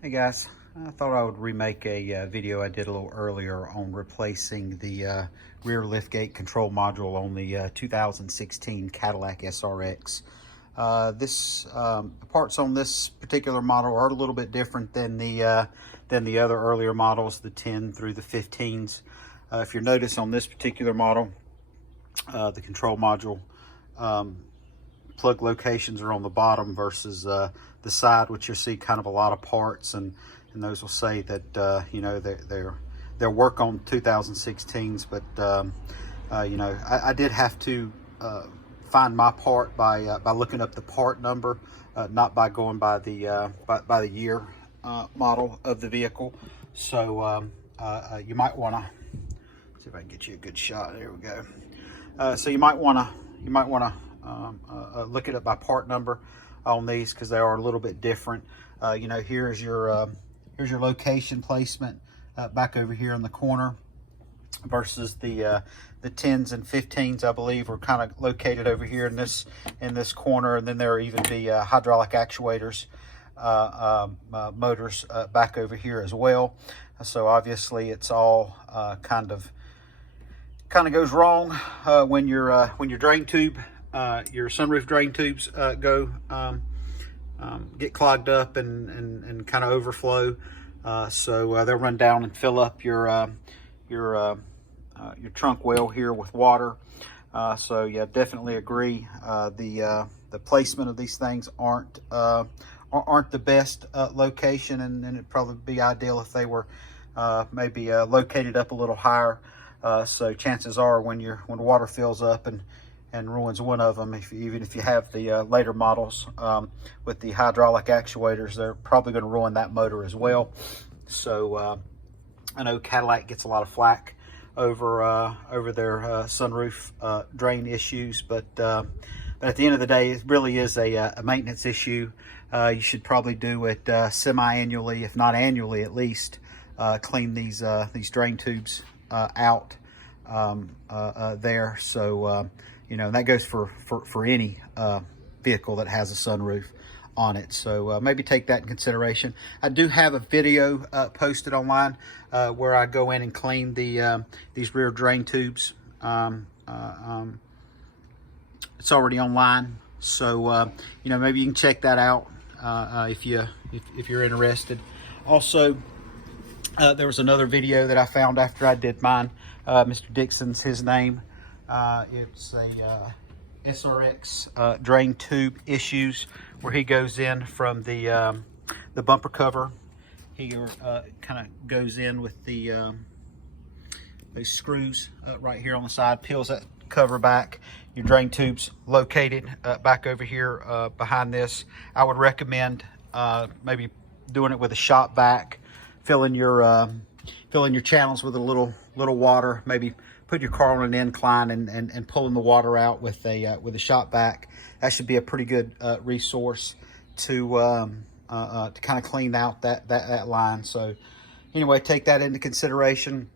Hey guys, I thought I would remake a video I did a little earlier on replacing the rear liftgate control module on the 2016 Cadillac SRX. This parts on this particular model are a little bit different than the other earlier models, the 10 through the 15s. If you notice on this particular model, the control module plug locations are on the bottom versus the side, which you'll see kind of a lot of parts, and those will say that you know, they'll work on 2016s, but you know, I did have to find my part by looking up the part number, not by going by the year model of the vehicle. So you might want to see if I can get you a good shot. There we go. So you might want to look it up by part number on these, because they are a little bit different. You know, here's your location placement back over here in the corner, versus the 10s and 15s, I believe, are kind of located over here in this corner. And then there will even be hydraulic actuators motors back over here as well. So obviously it's all kind of goes wrong when your drain tube, your sunroof drain tubes get clogged up and kind of overflow. So they'll run down and fill up your trunk well here with water. So yeah, definitely agree. The placement of these things aren't the best location, and it'd probably be ideal if they were maybe located up a little higher. So chances are when water fills up and ruins one of them, even if you have the later models with the hydraulic actuators, they're probably going to ruin that motor as well. So I know Cadillac gets a lot of flack over their sunroof drain issues, but at the end of the day, it really is a maintenance issue. You should probably do it semi-annually, if not annually at least. Clean these drain tubes out there. So you know, and that goes for any vehicle that has a sunroof on it. So maybe take that in consideration. I do have a video posted online where I go in and clean these rear drain tubes. It's already online, so you know, maybe you can check that out if you're interested. Also, there was another video that I found after I did mine. Mr. Dixon's his name. It's a SRX drain tube issues, where he goes in from the bumper cover. He kind of goes in with the those screws right here on the side, peels that cover back. Your drain tube's located back over here behind this. I would recommend maybe doing it with a shop vac, filling your channels with a little water. Maybe put your car on an incline and pulling the water out with a shop vac. That should be a pretty good resource to kind of clean out that line. So anyway, take that into consideration.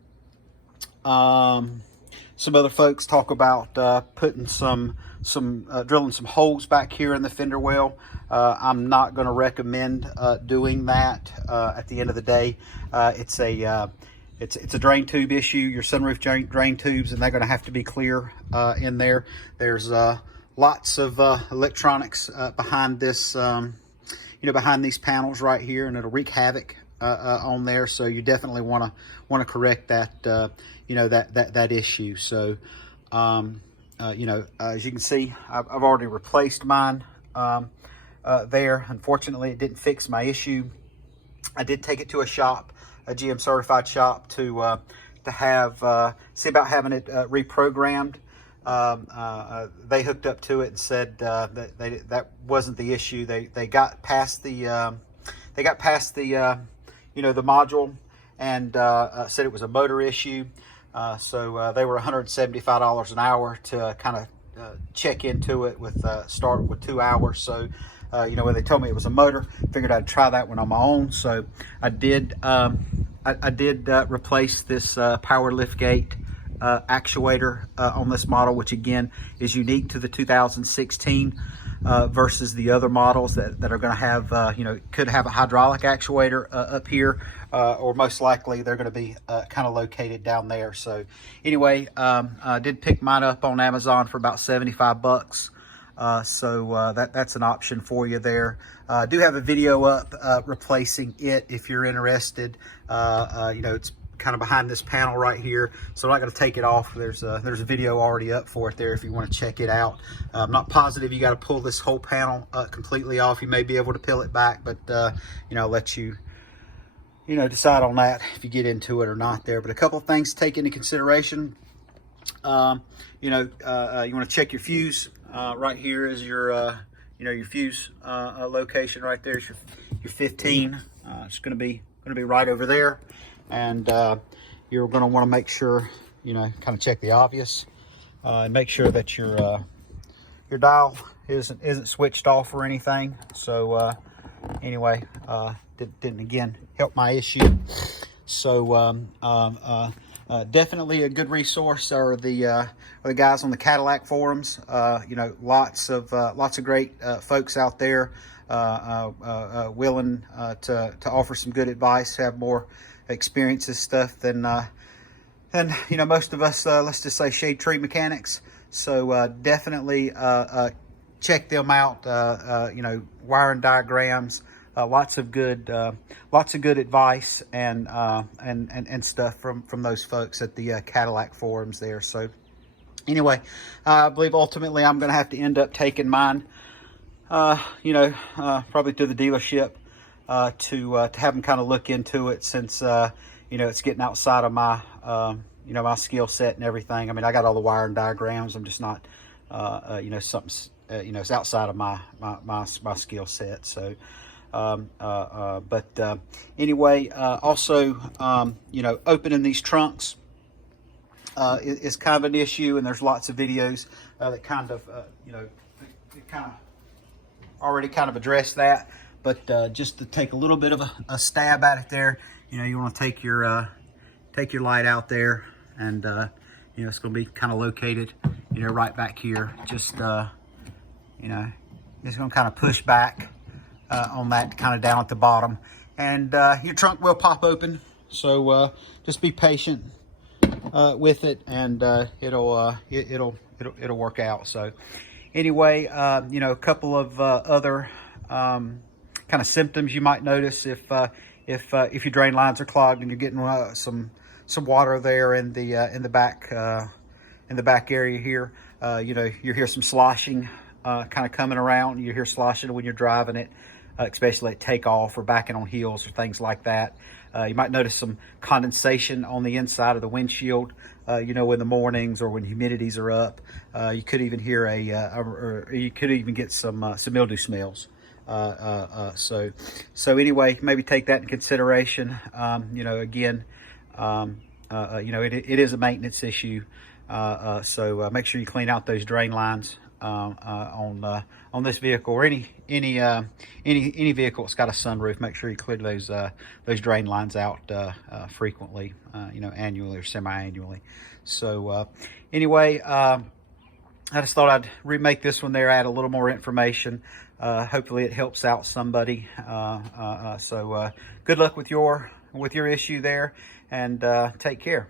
Some other folks talk about putting drilling some holes back here in the fender well. I'm not going to recommend doing that. At the end of the day, it's a drain tube issue. Your sunroof drain tubes, and they're going to have to be clear in there. There's lots of electronics behind this, you know, behind these panels right here, and it'll wreak havoc on there. So you definitely want to correct that, you know, that issue. So you know, as you can see, I've already replaced mine there. Unfortunately, it didn't fix my issue. I did take it to a shop, a GM certified shop, to have see about having it reprogrammed. They hooked up to it and said that wasn't the issue. They got past the you know, the module, and said it was a motor issue. So they were $175 an hour to kind of check into it with start with 2 hours. So you know, when they told me it was a motor, figured I'd try that one on my own. So I did. I did replace this power liftgate actuator on this model, which again is unique to the 2016 versus the other models that are going to have, you know, could have a hydraulic actuator up here, or most likely they're going to be kind of located down there. So anyway, I did pick mine up on Amazon for about 75 bucks. So that's an option for you there. I do have a video up replacing it if you're interested. You know, it's kind of behind this panel right here, so I'm not going to take it off. There's a video already up for it there if you want to check it out. I'm not positive you got to pull this whole panel completely off. You may be able to peel it back, but you know, I'll let you, you know, decide on that if you get into it or not there. But a couple of things to take into consideration. You know, you want to check your fuse. Right here is your you know, your fuse location right there. Is your 15. It's going to be right over there. And you're going to want to make sure, you know, kind of check the obvious, and make sure that your dial isn't switched off or anything. So anyway, didn't again help my issue. So definitely a good resource are the guys on the Cadillac forums. You know, lots of great folks out there willing to offer some good advice, have more experiences stuff than you know, most of us, let's just say shade tree mechanics. So definitely check them out. You know, wiring diagrams, lots of good advice and stuff from those folks at the Cadillac forums there. So anyway, I believe ultimately I'm going to have to end up taking mine, you know, probably to the dealership, to have them kind of look into it, since you know, it's getting outside of my you know, my skill set and everything. I mean, I got all the wiring diagrams. I'm just not you know, something you know, it's outside of my skill set. So but anyway, also you know, opening these trunks is kind of an issue, and there's lots of videos that kind of you know, kind of already kind of address that. But just to take a little bit of a stab at it there, you know, you want to take your light out there, and you know, it's going to be kind of located, you know, right back here. Just you know, it's going to kind of push back on that, kind of down at the bottom, and your trunk will pop open. So just be patient with it, and it'll work out. So anyway, you know, a couple of other kind of symptoms you might notice if your drain lines are clogged and you're getting some water there in the back area here. You know, you hear some sloshing kind of coming around. You hear sloshing when you're driving it, especially at takeoff or backing on heels or things like that. You might notice some condensation on the inside of the windshield, you know, in the mornings or when humidities are up. You could even hear or you could even get some mildew smells. So anyway, maybe take that in consideration. You know, again, you know, it is a maintenance issue. So make sure you clean out those drain lines on this vehicle, or any vehicle that's got a sunroof. Make sure you clear those drain lines out frequently, you know, annually or semi-annually. So anyway, I just thought I'd remake this one there, add a little more information. Hopefully it helps out somebody. So good luck with your issue there, and take care.